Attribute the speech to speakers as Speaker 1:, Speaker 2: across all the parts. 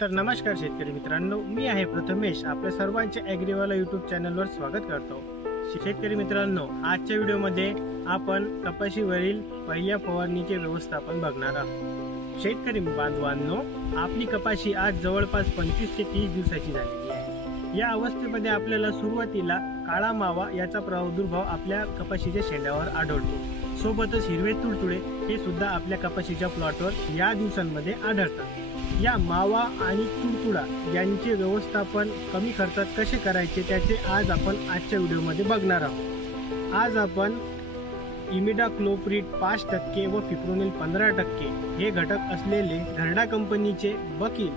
Speaker 1: तर नमस्कार शेतकरी मित्रांनो मी आहे प्रथमेश. आपल्या सर्वांचे ॲग्रीवाला यूट्यूब चॅनलवर स्वागत करतो. शेतकरी मित्रांनो आजच्या व्हिडिओमध्ये आपण कपाशीवरील पहिल्या फवारणीचे व्यवस्थापन बघणार आहोत. शेतकरी बांधवांनो आपली कपाशी आज जवळपास पंचवीस ते तीस दिवसाची झालेली आहे. या अवस्थेमध्ये आपल्याला सुरुवातीला काळा मावा याचा प्रादुर्भाव आपल्या कपाशीच्या शेंड्यावर आढळतो. सोबतच हिरवे तुडतुडे हे सुद्धा आपल्या कपाशीच्या प्लॉटवर या दिवसांमध्ये आढळतात. या मावा आणि तुडतुडा यांचे व्यवस्थापन कमी खर्चात कसे करायचे त्याचे आज आपण आजच्या व्हिडिओमध्ये बघणार आहोत. आज आपण इमिडा क्लोप्रिट पाच टक्के व फिप्रोनिल पंधरा टक्के हे घटक असलेले घरडा कंपनीचे बकील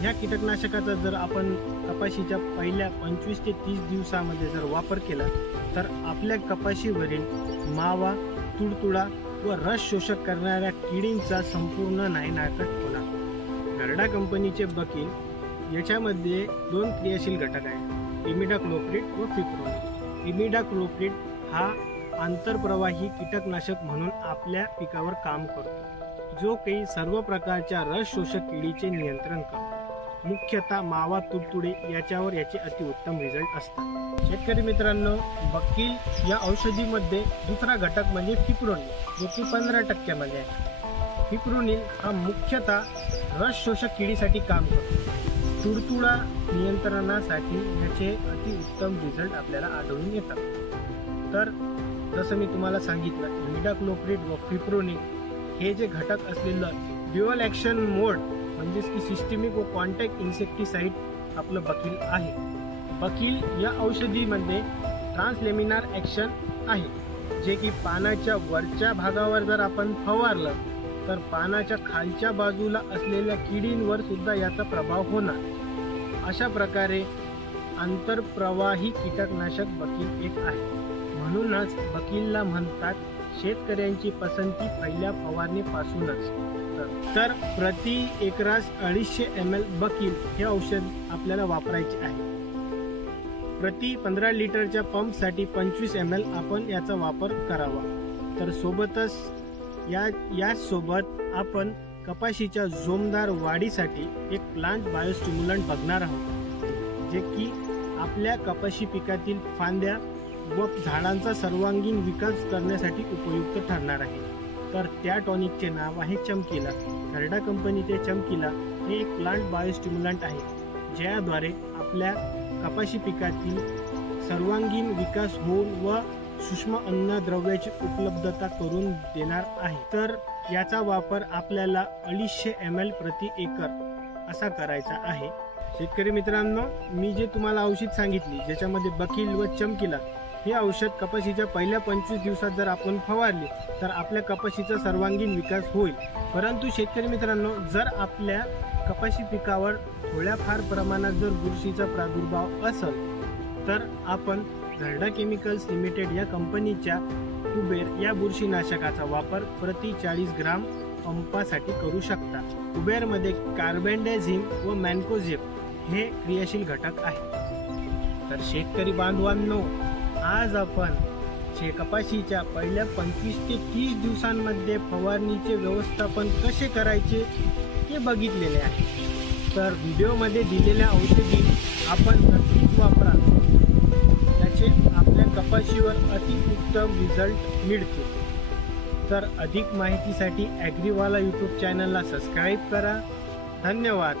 Speaker 1: ह्या कीटकनाशकाचा जर आपण कपाशीच्या पहिल्या पंचवीस ते तीस दिवसामध्ये जर वापर केला तर आपल्या कपाशीवरील मावा तुडतुडा व रस शोषक करणाऱ्या किडींचा संपूर्ण नायनाकट होणार कंपनीचे बकील याच्यामध्ये दोन क्रियाशील घटक आहेत इमिडाक्लोप्रिड व फिप्रोनिल. इमिडाक्लोप्रिड हा आंतरप्रवाही कीटकनाशक म्हणून आपल्या पिकावर काम करतो जो काही सर्व प्रकारच्या रस शोषक किडीचे नियंत्रण करतो. मुख्यतः मावा तुडतुडे याच्यावर याचे अतिउत्तम रिझल्ट असतात. शेतकरी मित्रांनो बकील या औषधीमध्ये दुसरा घटक म्हणजे फिप्रोन जो की पंधरा टक्क्यामध्ये आहे. फिप्रोनिल हा मुख्यतः रस शोषक किडीसाठी काम करतो. तुडतुडा नियंत्रणासाठी ह्याचे अतिउत्तम रिझल्ट आपल्याला आढळून येतात. तर जसं मी तुम्हाला सांगितलं इमिडाक्लोप्रिड व फिप्रोनिल हे जे घटक असलेलं ड्युअल ॲक्शन मोड म्हणजेच की सिस्टमिक व कॉन्टॅक्ट इन्सेक्टिसाइड आपलं बकील आहे. बकील या औषधीमध्ये ट्रान्सलेमिनार ॲक्शन आहे. जे की पानाच्या वरच्या भागावर जर आपण फवारलं तर पानाच्या खालच्या बाजूला असलेल्या किडींवर सुद्धा याचा प्रभाव होणार. अशा प्रकारे आंतरप्रवाही कीटकनाशक बकील एक आहे. म्हणूनच बकीलला म्हणतात शेतकऱ्यांची पसंती पहिल्या फवारणीपासूनच तर- प्रति एकरास अडीचशे एम एल बकील हे औषध आपल्याला वापरायचे आहे. प्रति पंधरा लिटरच्या पंपसाठी पंचवीस एम एल आपण याचा वापर करावा. तर सोबतच या याचसोबत आपण कपाशीच्या जोमदार वाढीसाठी एक प्लांट बायोस्टिम्युलंट बघणार आहोत जे की आपल्या कपाशी पिकातील फांद्या व झाडांचा सर्वांगीण विकास करण्यासाठी उपयुक्त ठरणार आहे. तर त्या टॉनिकचे नाव आहे चमकीला. घरडा कंपनीचे चमकीला हे एक प्लांट बायोस्टिम्युलंट आहे ज्याद्वारे आपल्या कपाशी पिकातील सर्वांगीण विकास होऊन व सूक्ष्म अन्नद्रव्याची उपलब्धता करून देणार आहे. तर याचा वापर आपल्याला अडीचशे एम एल प्रति एकर असा करायचा आहे. शेतकरी मित्रांनो मी जे तुम्हाला औषध सांगितली ज्याच्यामध्ये बकील व चमकीला हे औषध कपाशीच्या पहिल्या पंचवीस दिवसात जर आपण फवारले तर आपल्या कपाशीचा सर्वांगीण विकास होईल. परंतु शेतकरी मित्रांनो जर आपल्या कपाशी पिकावर थोड्याफार प्रमाणात जर बुरशीचा प्रादुर्भाव असेल तर आपण घरडा केमिकल्स लिमिटेड या कंपनीच्या कुबेर या बुरशीनाशकाचा वापर प्रति चाळीस ग्राम पंपासाठी करू शकता. कुबेरमध्ये कार्बेंडेझिम व मॅन्कोझिम हे क्रियाशील घटक आहेत. तर शेतकरी बांधवांनो आज आपण शे कपाशीच्या पहिल्या पंचवीस ते तीस दिवसांमध्ये फवारणीचे व्यवस्थापन कसे करायचे ते बघितलेले आहे. तर व्हिडिओमध्ये दिलेल्या औषधी आपण नक्कीच वापरा त्याचे आपल्या कपाशीवर अतिउत्तम रिझल्ट मिळतील. तर अधिक माहितीसाठी ॲग्रीवाला यूट्यूब चॅनलला सबस्क्राईब करा. धन्यवाद.